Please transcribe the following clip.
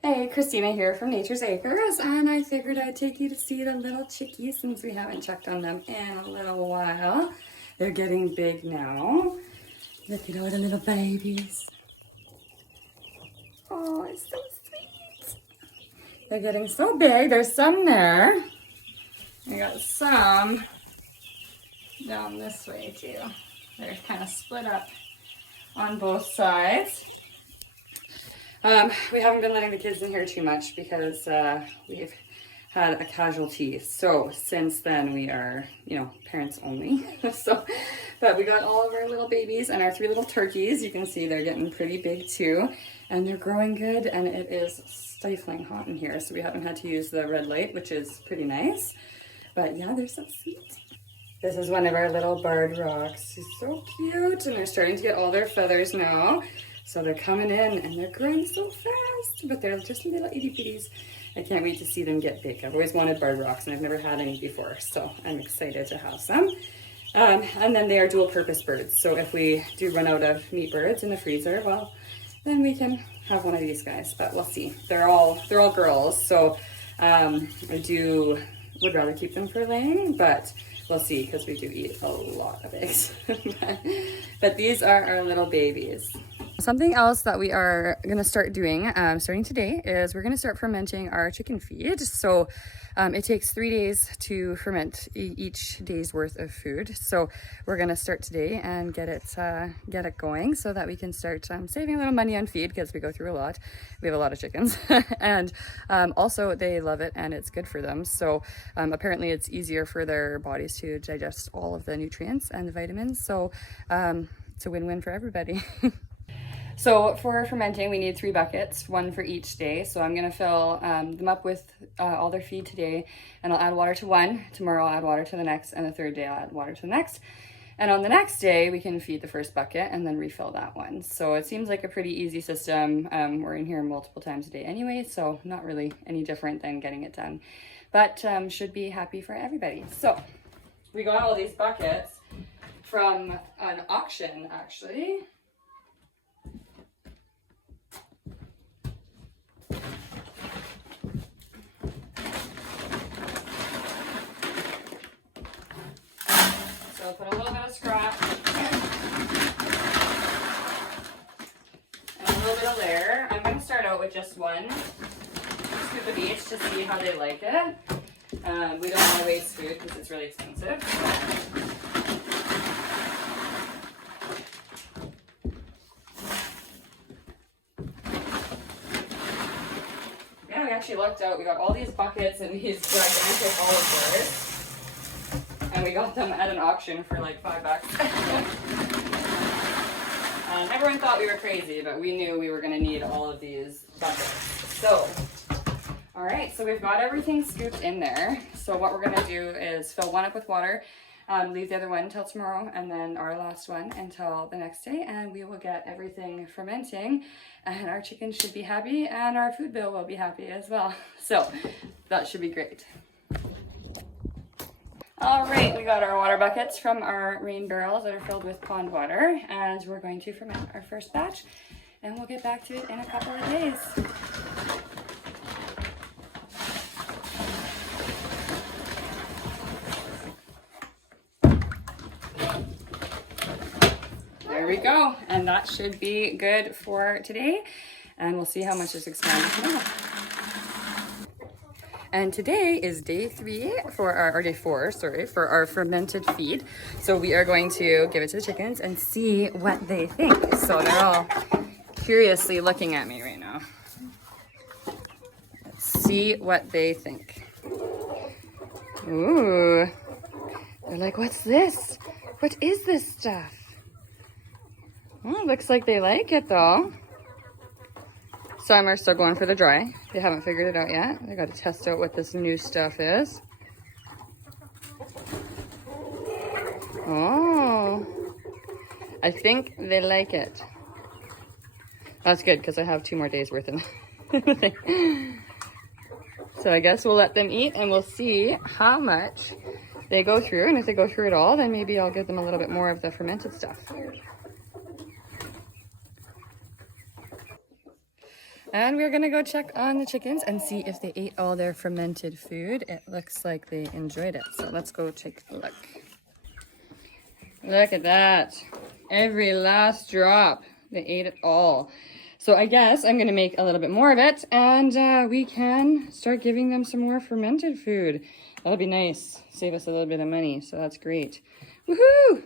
Hey, Christina here from Nature's Acres, and I figured I'd take you to see the little chickies since we haven't checked on them in a little while. They're getting big now. Look at all the little babies. Oh, it's so sweet. They're getting so big. There's some there. We got some down this way too. They're kind of split up on both sides. We haven't been letting the kids in here too much because we've had a casualty. So since then we are, parents only. But we got all of our little babies and our 3 little turkeys. You can see they're getting pretty big too. And they're growing good, and it is stifling hot in here. So we haven't had to use the red light, which is pretty nice. But yeah, they're so sweet. This is one of our little barred rocks. She's so cute, and they're starting to get all their feathers now. So they're coming in and they're growing so fast, but they're just little itty bitties. I can't wait to see them get big. I've always wanted barred rocks and I've never had any before, so I'm excited to have some. And then they are dual purpose birds. So if we do run out of meat birds in the freezer, well, then we can have one of these guys, but we'll see. They're all girls, so I would rather keep them for laying, but we'll see because we do eat a lot of eggs. But these are our little babies. Something else that we are going to start doing starting today is we're going to start fermenting our chicken feed. So it takes 3 days to ferment each day's worth of food. So we're going to start today and get it going so that we can start saving a little money on feed because we go through a lot. We have a lot of chickens and also they love it and it's good for them. So apparently it's easier for their bodies to digest all of the nutrients and the vitamins. So it's a win-win for everybody. So for fermenting, we need 3 buckets, 1 for each day. So I'm gonna fill them up with all their feed today, and I'll add water to 1. Tomorrow I'll add water to the next, and the 3rd day I'll add water to the next. And on the next day, we can feed the first bucket and then refill that one. So it seems like a pretty easy system. We're in here multiple times a day anyway, so not really any different than getting it done. But should be happy for everybody. So we got all these buckets from an auction, actually. So put a little bit of scrap and a little bit of layer. I'm going to start out with just 1 scoop of each to see how they like it. We don't want to waste food because it's really expensive. Yeah, we actually lucked out. We got all these buckets and these gigantic olive bars. And we got them at an auction for like $5. Everyone thought we were crazy, but we knew we were going to need all of these buckets. So, all right, so we've got everything scooped in there. So what we're going to do is fill 1 up with water, leave the other one until tomorrow, and then our last one until the next day, and we will get everything fermenting, and our chickens should be happy, and our food bill will be happy as well. So that should be great. All right, we got our water buckets from our rain barrels that are filled with pond water, and we're going to ferment our first batch, and we'll get back to it in a couple of days. There we go, and that should be good for today, and we'll see how much is expanded tomorrow. And today is day 4, for our fermented feed. So we are going to give it to the chickens and see what they think. So they're all curiously looking at me right now. Let's see what they think. Ooh, they're like, what's this? What is this stuff? Oh, looks like they like it though. Some are still going for the dry. They haven't figured it out yet. They got to test out what this new stuff is. Oh, I think they like it. That's good because I have 2 more days worth of it. So I guess we'll let them eat and we'll see how much they go through. And if they go through it all, then maybe I'll give them a little bit more of the fermented stuff. And we're gonna go check on the chickens and see if they ate all their fermented food. It looks like they enjoyed it. So let's go take a look. Look at that. Every last drop. They ate it all. So I guess I'm gonna make a little bit more of it and we can start giving them some more fermented food. That'll be nice. Save us a little bit of money. So that's great. Woohoo!